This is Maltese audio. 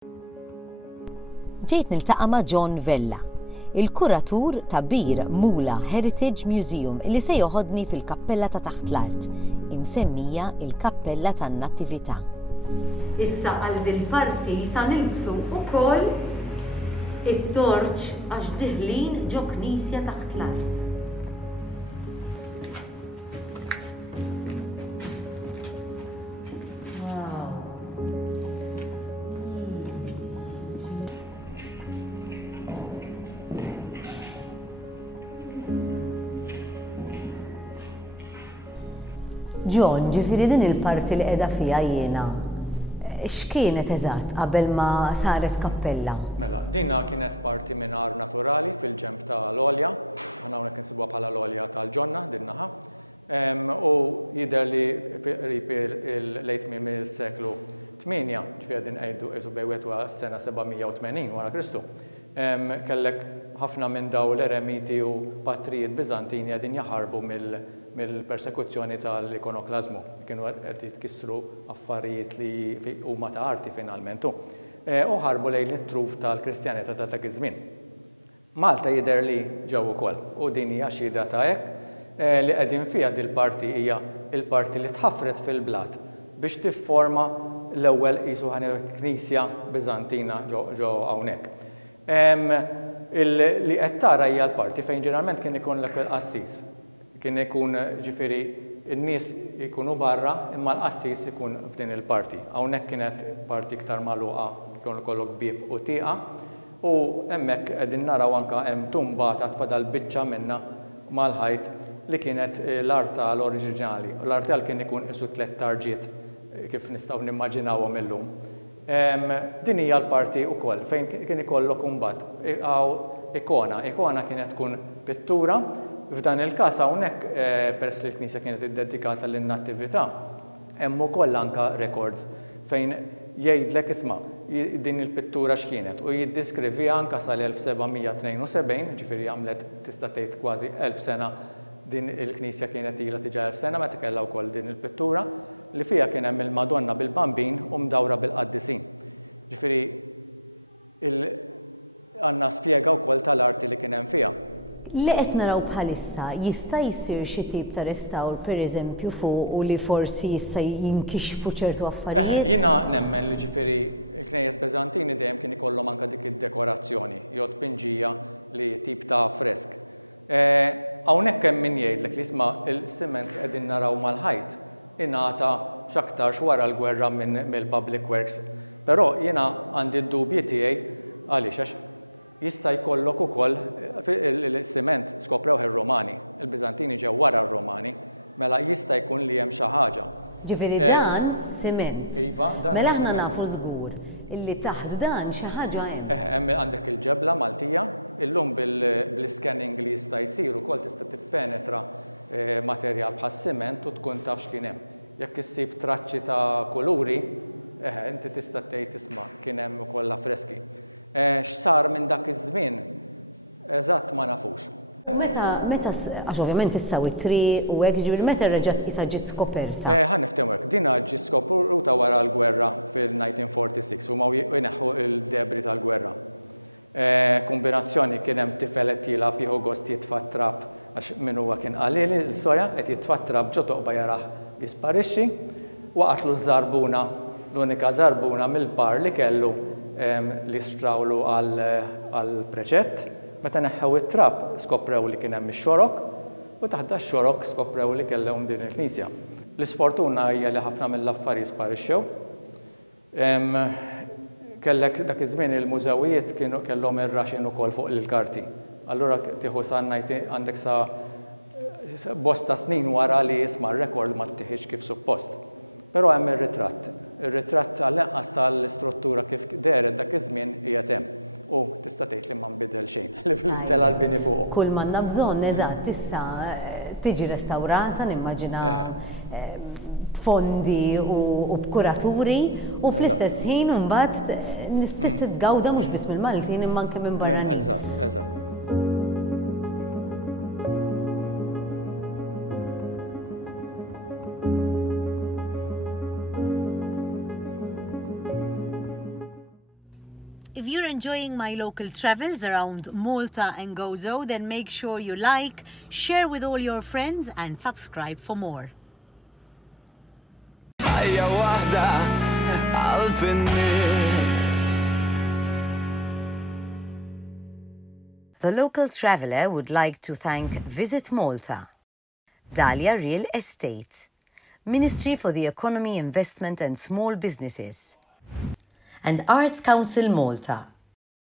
Ġejt niltaqa' ma' John Vella, il-kuratur ta' Bir Mula Heritage Museum li se joħodni fil-kappella ta' taħt l-art, imsemmija il-kappella tan-Nattività. Issa għal din parti sa nilbsu wkoll it-torċ għax diħlin ġo knisja taħt l-art. John, ġifieri din il-parti li qiegħda fiha jiena, x'kienet eżatt qabel ma saret kappella? Mela, dinha kienet parti minn ar naturali fil-ġemp tal-olja, aħna hawnhekk insibuha bħala l-olja tal-ġonna din-naħa, u jidher li qrib il-lejt minn is-seklu 8, ġifieri din qegħdu bejwet sena 780 wara Kristu. Kellek ħafna minn dawn l-eremiti u patrijiet Byzantini qegħdin jaħarbu mill-persekuzzjoni tal-ikonoklazmu. Kienu qed jitkissru affarijiet li huma ta' arti finalment. U ħarbu lejn it-truf tal-Kristjanità ta' dak iż-żmien. Malta jidher li ġew ukoll u din hija xhieda ta' hekk li qegħdin fiha dil-parti hija l-parti li tħaffret fil-blat biex tifforma l-ewwel qisu knisja Byzantina ġew hawnhekk. Li qed tara hija l-parti fejn ġeneralment kien ikun l-qassis. Kien ikun ġifieri n-nies ikunu barra imma l-qassis ikun f'din il-parti. Hawnhekk kienet parti iktar magħluqa, kienu kollok bieb u tieqa u hemmhekk qegħdin naraw anke hemm tumba ta' tfadal biċċa minnha mal-ħajt li kienet l-art tal-oriġinali. L-art tal kien ikun isu 3 tarġiet kif nistgħu nimmaġinawhom illum. Din hija l-parti wkoll fejn kien ikollok imbagħad ikona kienet tkun pittura. F'dan il-każ hawnhekk peress li l-Knisja kienet iddedikata lin-Nattività, hemm ukoll anke records fejn jgħidlek isma' din il-pittura x'kienet u jiddiskrivija anke sal-1772, ġifieri għamlet tista' tgħid kważi 1000 sena din il-Knisja kienet ilha tiġa 1000 sena meta kellha wkoll din il-pittura li fiha kien hemm il-Madonna bil-Bambin u mdawra bil-Qaddisin. Ġifieri għandna spjega wkoll tal-arti li kien hemm fiha. Li qed naraw bħalissa jista' jsir xi tip ta' restawr pereżempju fuq u li forsi jista' jinkixfu ċertu affarijiet? Jiena nemmen li ġifieri il-Knejjes Byzantini dejjem kien ikollhom anke dik id-dekorazzjoni, jew tpinġija li tip ta' fresk. Hawnhekk hemm min jgħidlek li isma' il-siment qegħdin naraw mal-ħajt ingħata x'aktarx wara l-gwerra mill-Public Works. Però jiena għandi d-dubji tiegħi għaliex għax jista' jkollok ukoll il-siment skoprew ir-Romani, il-Byzantini ġew wara r-Romani, mela jista' jkun li hemm xi ħaġa. Ġifieri dan siment. Iva, dan. Mela aħna nafu żgur illi taħt dan xi ħaġa hemm. Hemm għandek il-ġebla Maltija, illum bil-scanning li jista' jsir ukoll tista' tippenetra materjal bħas-siment u tkun taf x'kien hemm. Jekk issib traċċi ta' kuluri, inti tista' tgħid isma' kien hemm ukoll freski. X'sar minn dak iż-żmien eżatt ma nafux. Meta għax ovvjament issa it-triq u hekk ġifieri meta reġgħet qisha ġiet skoperta. Ħa niftehmu hekk, dinha ġiet skoperta wara l-gwerra fil-1946 huma jneħħu l-debri tal-gwerra. Kombinazzjoni kien hemm tifel qed jilgħab jieħu gost jitfa' trab għax min huwa kien qalili l-soja qed jitfa' trab ġo toqba jarah jisparixxi waqgħatlu żarbuna l-unika żarbuna mill-par li kellu li xtrawlu għal-preċett, meta neħħew it-trab skoprew li kien hemm ix-xorok u taħt x-xorok skoprew li kellhom din il-Knisja. L-isfortuna hija li ħafna mill-affarijiet sparixxew. Kellek dak iż-żmien il-mużewijiet kienu kellhom ir-raxin ukoll fuq il-karti. Allura tieħu sa għandek sa bosta snin wara li jisma' r-rekord ma ttieħiġ kif suppost. Però hemm ir-ritratt. Ir-ritratt għall-inqas tal-istruttura kif deret dak iż-żmien qiegħed hemm. U tista' tgħid li ma nbidel xejn li fil-tela l-bini fuq. Kull m'għandna bżonn eżatt issa tiġi restawrata nimmaġina fondi u b'kuraturi u fl-istess ħin imbagħad tista' tgawda mhux biss mill-Maltin imma anke minn barranin. Eżatt. If you're enjoying my local travels around Malta and Gozo, then make sure you like, share with all your friends and subscribe for more. The local traveller would like to thank Visit Malta, Dahlia Real Estate, Ministry for the Economy, Investment and Small Businesses, and Arts Council Malta.